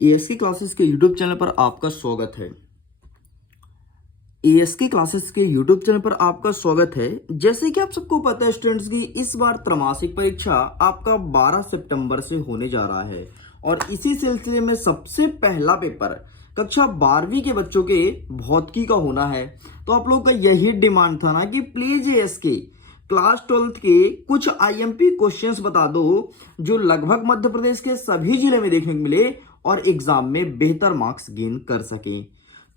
Ask classes के YouTube channel पर आपका स्वागत है। एएसके क्लासेस के यूट्यूब चैनल पर आपका स्वागत है। जैसे कि आप सबको पता है स्टूडेंट्स की इस बार त्रैमासिक परीक्षा आपका 12 सितंबर से होने जा रहा है और इसी सिलसिले में सबसे पहला पेपर कक्षा 12वीं के बच्चों के भौतिकी का होना है। तो आप लोग का यही डिमांड था ना कि प्लीज एएसके क्लास 12th के कुछ आईएमपी क्वेश्चंस बता दो जो लगभग मध्य प्रदेश के सभी जिले में देखने को मिले और एग्जाम में बेहतर मार्क्स गेन कर सकें।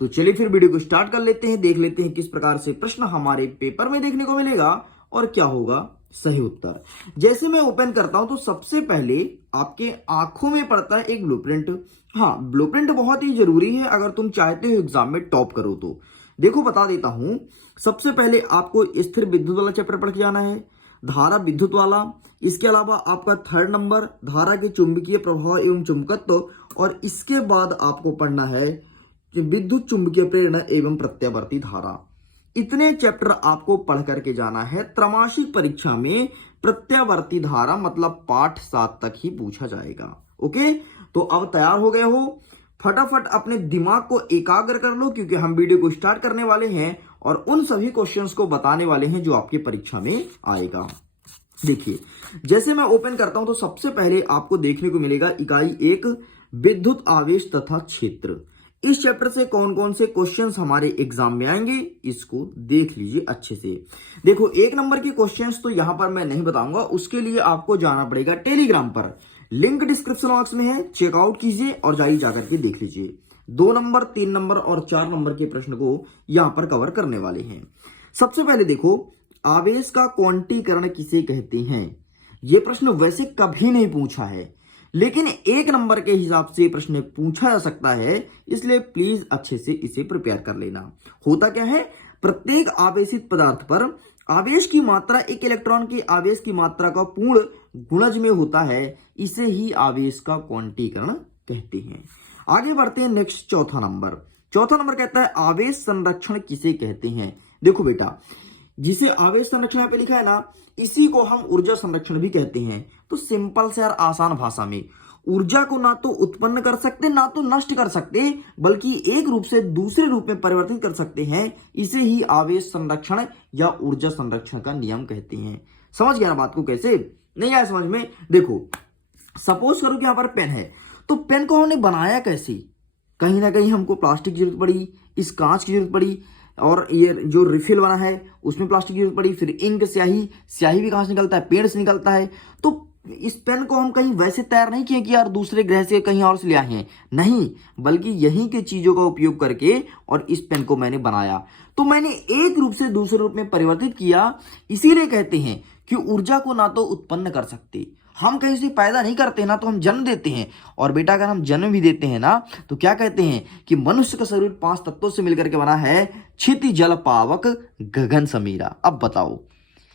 तो चलिए फिर वीडियो को स्टार्ट कर लेते हैं, देख लेते हैं किस प्रकार से प्रश्न हमारे पेपर में देखने को मिलेगा और क्या होगा सही उत्तर। जैसे मैं ओपन करता हूं तो सबसे पहले आपके आंखों में पड़ता है एक ब्लूप्रिंट। हाँ, ब्लूप्रिंट बहुत ही जरूरी है अगर तुम चाहते हो एग्जाम में टॉप करो तो। देखो बता देता हूं, सबसे पहले आपको स्थिर विद्युत वाला चैप्टर पढ़ के जाना है, धारा विद्युत वाला। इसके अलावा आपका 3rd नंबर धारा के चुंबकीय प्रभाव एवं चुंबकत्व, और इसके बाद आपको पढ़ना है विद्युत चुंबकीय प्रेरण एवं प्रत्यावर्ती धारा। इतने चैप्टर आपको पढ़ करके जाना है। त्रैमासिक परीक्षा में प्रत्यावर्ती धारा मतलब पाठ 7 तक ही पूछा जाएगा। ओके, तो अब तैयार हो गए हो? फटाफट अपने दिमाग को एकाग्र कर लो क्योंकि हम वीडियो को स्टार्ट करने वाले हैं और उन सभी क्वेश्चंस को बताने वाले हैं जो आपकी परीक्षा में आएगा। देखिए, जैसे मैं ओपन करता हूं तो सबसे पहले आपको देखने को मिलेगा इकाई 1 विद्युत आवेश तथा क्षेत्र। इस चैप्टर से कौन कौन से क्वेश्चंस हमारे एग्जाम में आएंगे इसको देख लीजिए अच्छे से। देखो, 1 नंबर के क्वेश्चंस तो यहां पर मैं नहीं बताऊंगा, उसके लिए आपको जाना पड़ेगा टेलीग्राम पर। लिंक डिस्क्रिप्शन बॉक्स में है, चेकआउट कीजिए और जाइए जाकर के देख लीजिए। 2 नंबर 3 नंबर और 4 नंबर के प्रश्न को यहां पर कवर करने वाले हैं। सबसे पहले देखो, आवेश का क्वांटीकरण किसे कहते हैं। यह प्रश्न वैसे कभी नहीं पूछा है लेकिन 1 नंबर के हिसाब से प्रश्न पूछा जा सकता है, इसलिए प्लीज अच्छे से इसे प्रिपेयर कर लेना। होता क्या है, प्रत्येक आवेशित पदार्थ पर आवेश की मात्रा एक इलेक्ट्रॉन के आवेश की मात्रा का पूर्ण गुणज में होता है, इसे ही आवेश का क्वांटीकरण कहते हैं। आगे बढ़ते हैं नेक्स्ट चौथा नंबर कहता है आवेश संरक्षण किसे कहते हैं। देखो बेटा, जिसे आवेश संरक्षण यहाँ पे लिखा है ना, इसी को हम ऊर्जा संरक्षण भी कहते हैं। तो सिंपल से यार आसान भाषा में, ऊर्जा को ना तो उत्पन्न कर सकते ना तो नष्ट कर सकते, बल्कि एक रूप से दूसरे रूप में परिवर्तित कर सकते हैं, इसे ही आवेश संरक्षण या ऊर्जा संरक्षण का नियम कहते हैं। समझ गया ना बात को? कैसे नहीं आया समझ में? देखो, सपोज करो कि यहां पर पेन है, तो पेन को हमने बनाया कैसे? कहीं ना कहीं हमको प्लास्टिक की जरूरत पड़ी, इस कांच की जरूरत पड़ी, और ये जो रिफिल बना है उसमें प्लास्टिक की जरूरत पड़ी, फिर इंक स्याही भी कहां से निकलता है? पेड़ से निकलता है। तो इस पेन को हम कहीं वैसे तैयार नहीं किए कि यार दूसरे ग्रह से कहीं और से ले आए हैं, नहीं, बल्कि यहीं के चीजों का उपयोग करके और इस पेन को मैंने बनाया। तो मैंने एक रूप से दूसरे रूप में परिवर्तित किया, इसीलिए कहते हैं कि ऊर्जा को ना तो उत्पन्न कर सकते, हम कहीं से पैदा नहीं करते ना, तो हम जन्म देते हैं। और बेटा अगर हम जन्म भी देते हैं ना, तो क्या कहते हैं कि मनुष्य का शरीर 5 तत्वों से मिलकर के बना है, क्षिति जल पावक गगन समीरा। अब बताओ,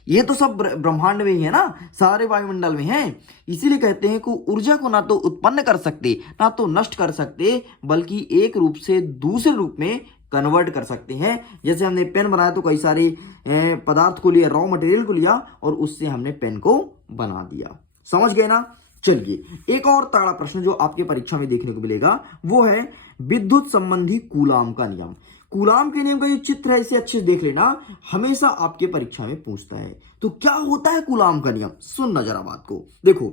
ये तो सब ब्रह्मांड में ही है ना, सारे वायुमंडल में है। इसीलिए कहते हैं कि ऊर्जा को ना तो उत्पन्न कर सकते ना तो नष्ट कर सकते, बल्कि एक रूप से दूसरे रूप में कन्वर्ट कर सकते हैं। जैसे हमने पेन बनाया तो कई सारे पदार्थ को लिया, रॉ मटेरियल को लिया और उससे हमने पेन को बना दिया। समझ गए ना? चलिए, एक और तगड़ा प्रश्न जो आपके परीक्षा में देखने को मिलेगा वो है विद्युत संबंधी कूलाम का नियम। कूलाम के नियम का जो चित्र है इसे अच्छे से देख लेना, हमेशा आपके परीक्षा में पूछता है। तो क्या होता है कूलाम का नियम? सुनना जरा बात को। देखो,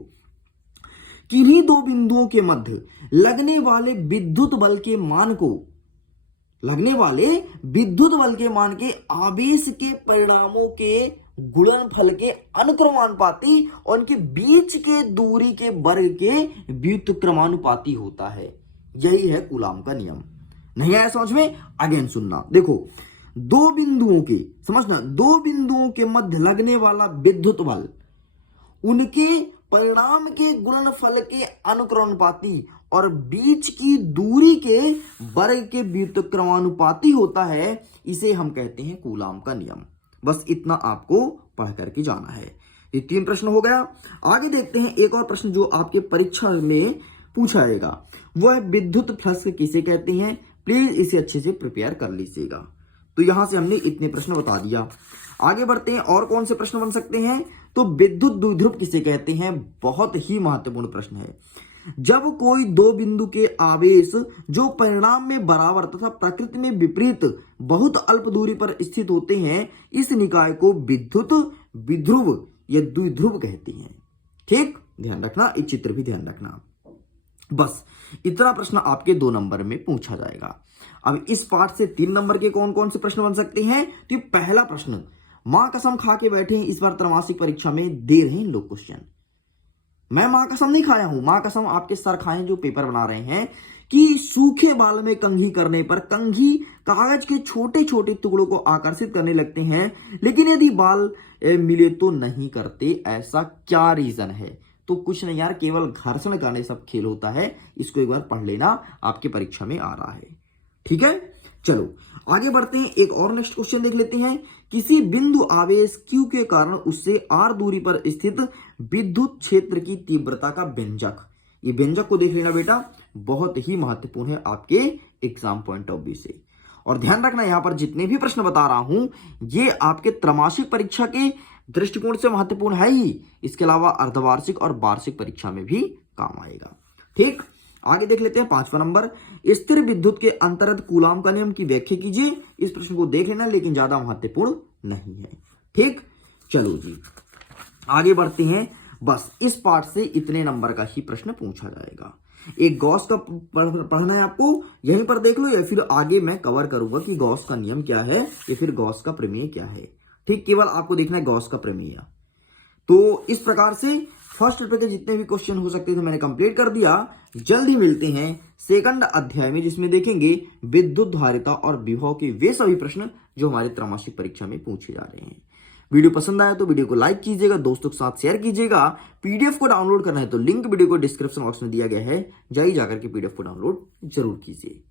किन्हीं 2 बिंदुओं के मध्य लगने वाले विद्युत बल के मान के आवेश के परिणामों के गुणनफल के अनुक्रमानुपाती और उनके बीच के दूरी के वर्ग के व्युत्क्रमानुपाती होता है। यही है कूलाम का नियम। नहीं आया समझ में? अगेन सुनना। देखो, 2 बिंदुओं के, समझना, 2 बिंदुओं के मध्य लगने वाला विद्युत बल उनके परिणाम के गुणनफल के अनुक्रमानुपाती और बीच की दूरी के वर्ग के व्युत्क्रमानुपाती होता है, इसे हम कहते हैं कूलाम का नियम। बस इतना आपको पढ़ करके जाना है। ये 3 प्रश्न हो गया। आगे देखते हैं एक और प्रश्न जो आपके परीक्षा में पूछा जाएगा, वो है विद्युत फ्लक्स किसे कहते हैं। प्लीज इसे अच्छे से प्रिपेयर कर लीजिएगा। तो यहां से हमने इतने प्रश्न बता दिया। आगे बढ़ते हैं, और कौन से प्रश्न बन सकते हैं? तो विद्युत द्विध्रुव किसे कहते हैं, बहुत ही महत्वपूर्ण प्रश्न है। जब कोई दो बिंदु के आवेश जो परिणाम में बराबर तथा प्रकृति में विपरीत बहुत अल्प दूरी पर स्थित होते हैं, इस निकाय को विद्युत विध्रुव या द्विध्रुव कहते हैं। ठीक, ध्यान रखना, इस चित्र भी ध्यान रखना। बस इतना प्रश्न आपके 2 नंबर में पूछा जाएगा। अब इस पाठ से 3 नंबर के कौन कौन से प्रश्न बन सकते हैं? तो पहला प्रश्न, मां कसम खा के बैठे हैं इस बार त्रैमासिक परीक्षा में दे रहे हैं लोग क्वेश्चन। मैं मां कसम नहीं खाया हूं, मां कसम आपके सर खाए जो पेपर बना रहे हैं कि सूखे बाल में कंघी करने पर कंघी कागज के छोटे छोटे टुकड़ों को आकर्षित करने लगते हैं, लेकिन यदि बाल मिले तो नहीं करते, ऐसा क्या रीजन है? तो कुछ नहीं यार, केवल घर्षण करने सब खेल होता है। इसको एक बार पढ़ लेना, आपकी परीक्षा में आ रहा है। ठीक है, चलो आगे बढ़ते हैं। एक और नेक्स्ट क्वेश्चन देख लेते हैं। किसी बिंदु आवेश Q के कारण उससे r दूरी पर स्थित विद्युत क्षेत्र की तीव्रता का व्यंजक, ये व्यंजक को देख लेना बेटा, बहुत ही महत्वपूर्ण है आपके एग्जाम पॉइंट ऑफ व्यू से। और ध्यान रखना, यहां पर जितने भी प्रश्न बता रहा हूं ये आपके त्रैमासिक परीक्षा के दृष्टिकोण से महत्वपूर्ण है ही, इसके अलावा अर्धवार्षिक और वार्षिक परीक्षा में भी काम आएगा। ठीक, आगे देख लेते हैं 5वां नंबर, स्थिर विद्युत के अंतर्गत कूलाम का नियम की व्याख्या कीजिए। इस प्रश्न को देख लेना, लेकिन ज्यादा महत्वपूर्ण नहीं है। ठीक, चलो जी आगे बढ़ते हैं। बस इस पाठ से इतने नंबर का ही प्रश्न पूछा जाएगा। एक गॉस का पढ़ना है आपको, यहीं पर देख लो, या फिर आगे मैं कवर करूंगा कि गॉस का नियम क्या है या फिर गॉस का प्रमेय क्या है। ठीक, केवल आपको देखना है गॉस का प्रमेय। तो इस प्रकार से फर्स्ट पेपर के जितने भी क्वेश्चन हो सकते थे मैंने कंप्लीट कर दिया। जल्दी मिलते हैं सेकंड अध्याय में, जिसमें देखेंगे विद्युत धारिता और विभव के वे सभी प्रश्न जो हमारे त्रैमासिक परीक्षा में पूछे जा रहे हैं। वीडियो पसंद आया तो वीडियो को लाइक कीजिएगा, दोस्तों के साथ शेयर कीजिएगा। पीडीएफ को डाउनलोड करना है तो लिंक वीडियो को डिस्क्रिप्शन बॉक्स में दिया गया है, जाइए जाकर के पीडीएफ को डाउनलोड जरूर कीजिए।